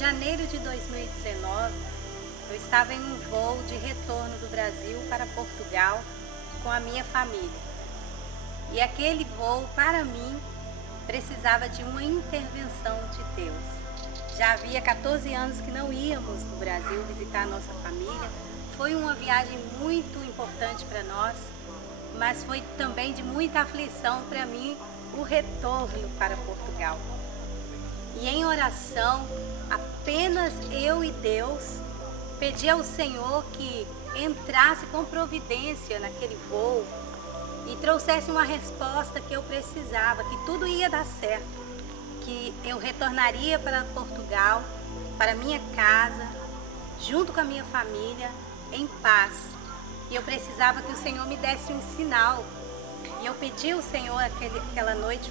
janeiro de 2019, eu estava em um voo de retorno do Brasil para Portugal com a minha família. E aquele voo, para mim, precisava de uma intervenção de Deus. Já havia 14 anos que não íamos no Brasil visitar a nossa família. Foi uma viagem muito importante para nós, mas foi também de muita aflição para mim o retorno para Portugal. E em oração, apenas eu e Deus, pedi ao Senhor que entrasse com providência naquele voo e trouxesse uma resposta que eu precisava, que tudo ia dar certo, que eu retornaria para Portugal, para minha casa, junto com a minha família, em paz. E eu precisava que o Senhor me desse um sinal. E eu pedi ao Senhor aquela noite,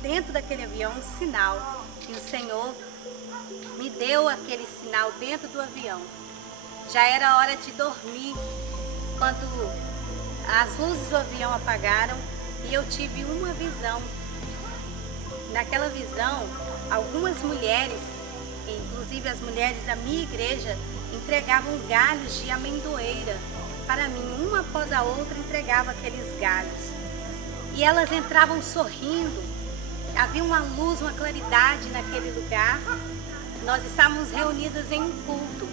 dentro daquele avião, um sinal. E o Senhor me deu aquele sinal dentro do avião. Já era hora de dormir, quando as luzes do avião apagaram e eu tive uma visão. Naquela visão, algumas mulheres, inclusive as mulheres da minha igreja, entregavam galhos de amendoeira para mim. Uma após a outra entregava aqueles galhos. E elas entravam sorrindo. Havia uma luz, uma claridade naquele lugar. Nós estávamos reunidas em um culto.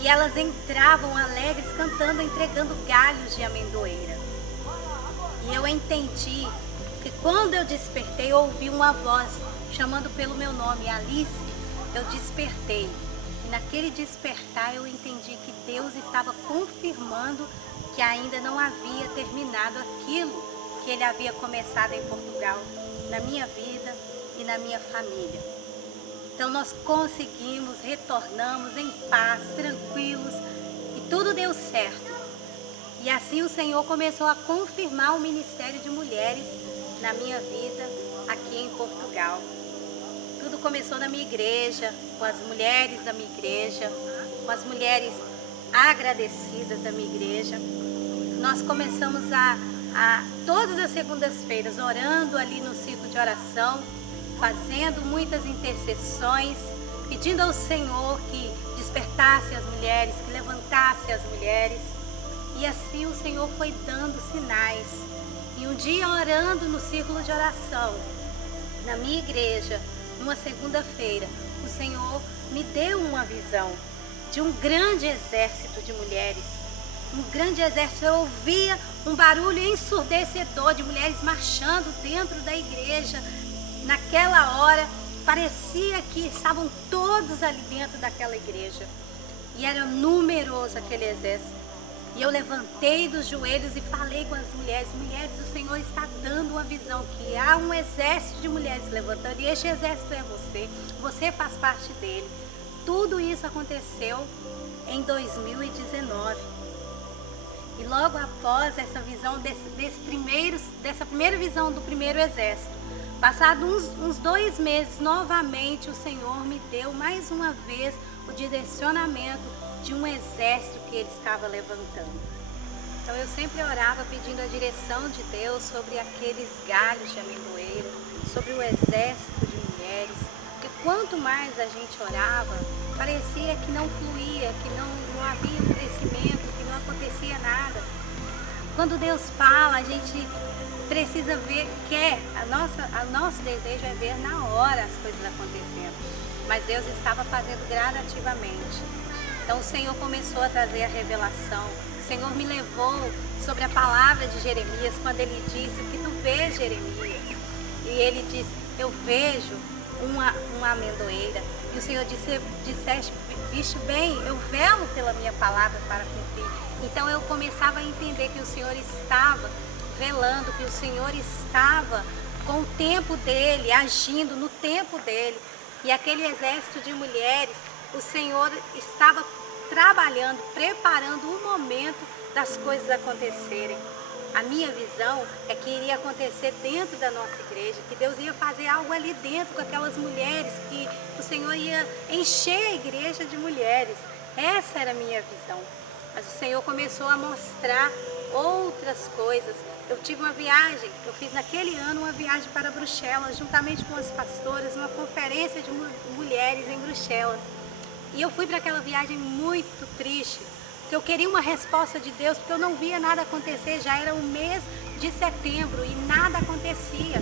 E elas entravam alegres, cantando, entregando galhos de amendoeira. E eu entendi que quando eu despertei, eu ouvi uma voz chamando pelo meu nome, Alice. Eu despertei. E naquele despertar eu entendi que Deus estava confirmando que ainda não havia terminado aquilo que Ele havia começado em Portugal, na minha vida e na minha família. Então nós conseguimos, retornamos em paz, tranquilos, e tudo deu certo. E assim o Senhor começou a confirmar o ministério de mulheres na minha vida aqui em Portugal. Tudo começou na minha igreja, com as mulheres da minha igreja, com as mulheres agradecidas da minha igreja. Nós começamos todas as segundas-feiras orando ali no círculo de oração, fazendo muitas intercessões, pedindo ao Senhor que despertasse as mulheres, que levantasse as mulheres. E assim o Senhor foi dando sinais. E um dia, orando no círculo de oração, na minha igreja, numa segunda-feira, o Senhor me deu uma visão de um grande exército de mulheres. Um grande exército. Eu ouvia um barulho ensurdecedor de mulheres marchando dentro da igreja. Naquela hora, parecia que estavam todos ali dentro daquela igreja. E era numeroso aquele exército. E eu levantei dos joelhos e falei com as mulheres: mulheres, o Senhor está dando uma visão, que há um exército de mulheres levantando, e este exército é você faz parte dele. Tudo isso aconteceu em 2019. E logo após essa visão, dessa primeira visão do primeiro exército, passados uns 2 meses, novamente o Senhor me deu mais uma vez o direcionamento de um exército que Ele estava levantando. Então eu sempre orava pedindo a direção de Deus sobre aqueles galhos de amendoeira, sobre o exército de mulheres, porque quanto mais a gente orava, parecia que não fluía, que não havia um crescimento, que não acontecia nada. Quando Deus fala, a gente precisa ver, nosso desejo é ver na hora as coisas acontecendo. Mas Deus estava fazendo gradativamente. Então o Senhor começou a trazer a revelação. O Senhor me levou sobre a palavra de Jeremias, quando ele disse: o que tu vês, Jeremias? E ele disse: eu vejo uma amendoeira. E o Senhor disseste, viste bem, eu velo pela minha palavra para cumprir. Então eu começava a entender que o Senhor estava velando, que o Senhor estava com o tempo dele, agindo no tempo dele. E aquele exército de mulheres, o Senhor estava trabalhando, preparando o momento das coisas acontecerem. A minha visão é que iria acontecer dentro da nossa igreja, que Deus ia fazer algo ali dentro com aquelas mulheres, que o Senhor ia encher a igreja de mulheres. Essa era a minha visão. Mas o Senhor começou a mostrar outras coisas. Eu tive uma viagem, eu fiz naquele ano uma viagem para Bruxelas, juntamente com as pastoras, uma conferência de mulheres em Bruxelas. E eu fui para aquela viagem muito triste, porque eu queria uma resposta de Deus, porque eu não via nada acontecer. Já era o mês de setembro e nada acontecia,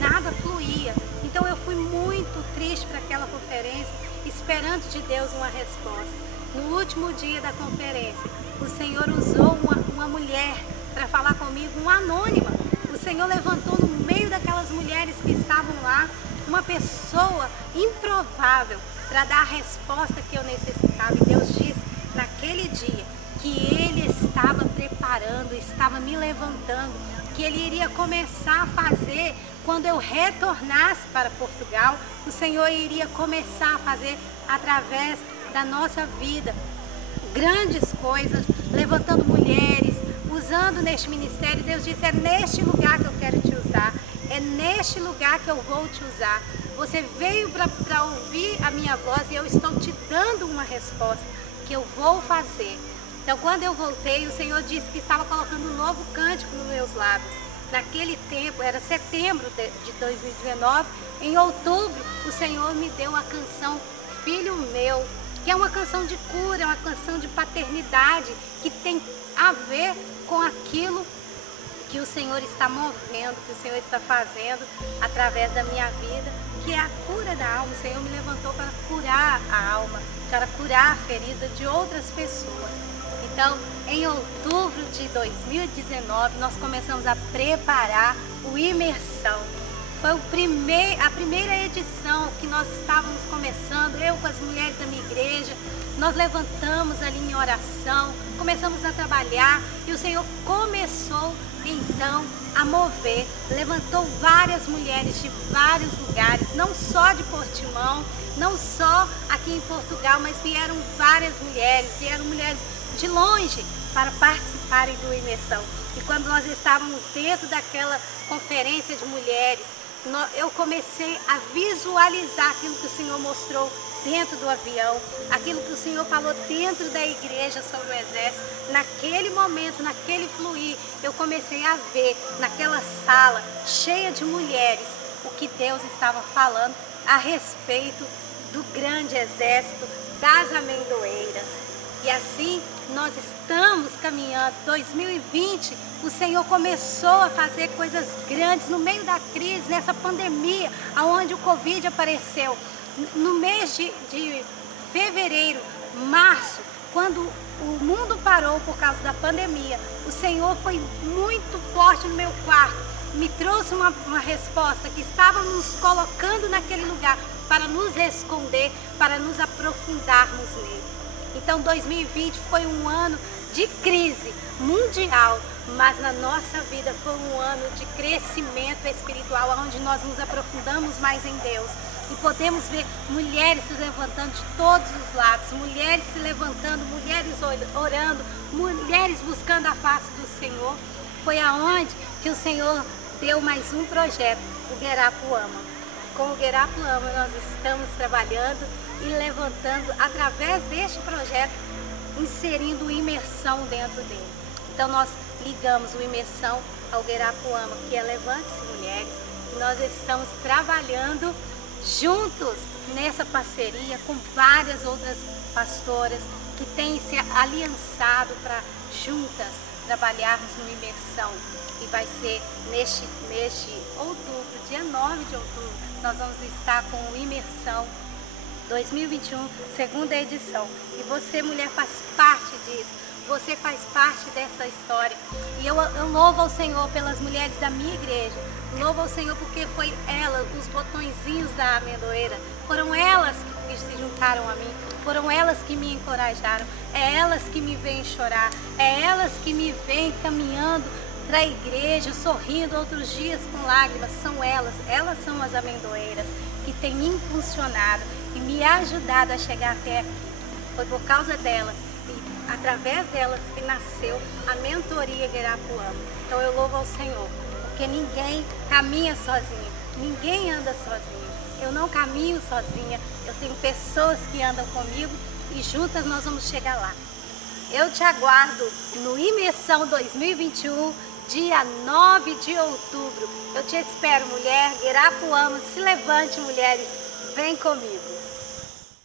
nada fluía. Então eu fui muito triste para aquela conferência, esperando de Deus uma resposta. No último dia da conferência, o Senhor usou uma mulher para falar comigo, uma anônima. O Senhor levantou no meio daquelas mulheres que estavam lá, uma pessoa improvável para dar a resposta que eu necessitava. E Deus disse naquele dia que Ele estava preparando, estava me levantando, que Ele iria começar a fazer quando eu retornasse para Portugal. O Senhor iria começar a fazer através da nossa vida grandes coisas, levantando mulheres, usando neste ministério. Deus disse: é neste lugar que eu quero te usar, é neste lugar que eu vou te usar. Você veio para ouvir a minha voz e eu estou te dando uma resposta que eu vou fazer. Então, quando eu voltei, o Senhor disse que estava colocando um novo cântico nos meus lábios. Naquele tempo, era setembro de 2019, em outubro, o Senhor me deu a canção Filho Meu, que é uma canção de cura, é uma canção de paternidade, que tem a ver com aquilo que o Senhor está movendo, que o Senhor está fazendo através da minha vida, que é a cura da alma. O Senhor me levantou para curar a alma, para curar a ferida de outras pessoas. Então, em outubro de 2019, nós começamos a preparar o Imersão. Foi a primeira edição que nós estávamos começando, eu com as mulheres da minha igreja. Nós levantamos ali em oração, começamos a trabalhar e o Senhor começou então a mover. Levantou várias mulheres de vários lugares, não só de Portimão, não só aqui em Portugal, mas vieram várias mulheres, vieram mulheres de longe para participarem do Imersão. E quando nós estávamos dentro daquela conferência de mulheres, eu comecei a visualizar aquilo que o Senhor mostrou dentro do avião, aquilo que o Senhor falou dentro da igreja sobre o exército. Naquele momento, naquele fluir, eu comecei a ver naquela sala cheia de mulheres o que Deus estava falando a respeito do grande exército das amendoeiras. E assim nós estamos caminhando. 2020, o Senhor começou a fazer coisas grandes no meio da crise, nessa pandemia, onde o Covid apareceu. No mês de fevereiro, março, quando o mundo parou por causa da pandemia, o Senhor foi muito forte no meu quarto, me trouxe uma resposta que estava nos colocando naquele lugar para nos esconder, para nos aprofundarmos nele. Então 2020 foi um ano de crise mundial, mas na nossa vida foi um ano de crescimento espiritual, onde nós nos aprofundamos mais em Deus. E podemos ver mulheres se levantando de todos os lados, mulheres se levantando, mulheres orando, mulheres buscando a face do Senhor. Foi aonde que o Senhor deu mais um projeto, o Guerapuama. Com o Guerapuama nós estamos trabalhando e levantando, através deste projeto, inserindo imersão dentro dele. Então nós ligamos o Imersão ao Guerapuama, que é Levante-se Mulheres, e nós estamos trabalhando juntos nessa parceria com várias outras pastoras que têm se aliançado para juntas trabalharmos no Imersão. E vai ser neste mês de outubro, dia 9 de outubro, nós vamos estar com o Imersão 2021, segunda edição. E você, mulher, faz parte disso. Você faz parte dessa história. E eu louvo ao Senhor pelas mulheres da minha igreja. Louvo ao Senhor porque foi ela, os botõezinhos da amendoeira. Foram elas que se juntaram a mim. Foram elas que me encorajaram. É elas que me vêm chorar. É elas que me vêm caminhando para a igreja, sorrindo outros dias com lágrimas. São elas. Elas são as amendoeiras que têm me impulsionado e me ajudado a chegar até aqui. Foi por causa delas. Através delas que nasceu a mentoria Guerapuama. Então eu louvo ao Senhor, porque ninguém caminha sozinho, ninguém anda sozinho. Eu não caminho sozinha, eu tenho pessoas que andam comigo e juntas nós vamos chegar lá. Eu te aguardo no Imersão 2021, dia 9 de outubro. Eu te espero, mulher. Guerapuama, se levante, mulheres, vem comigo.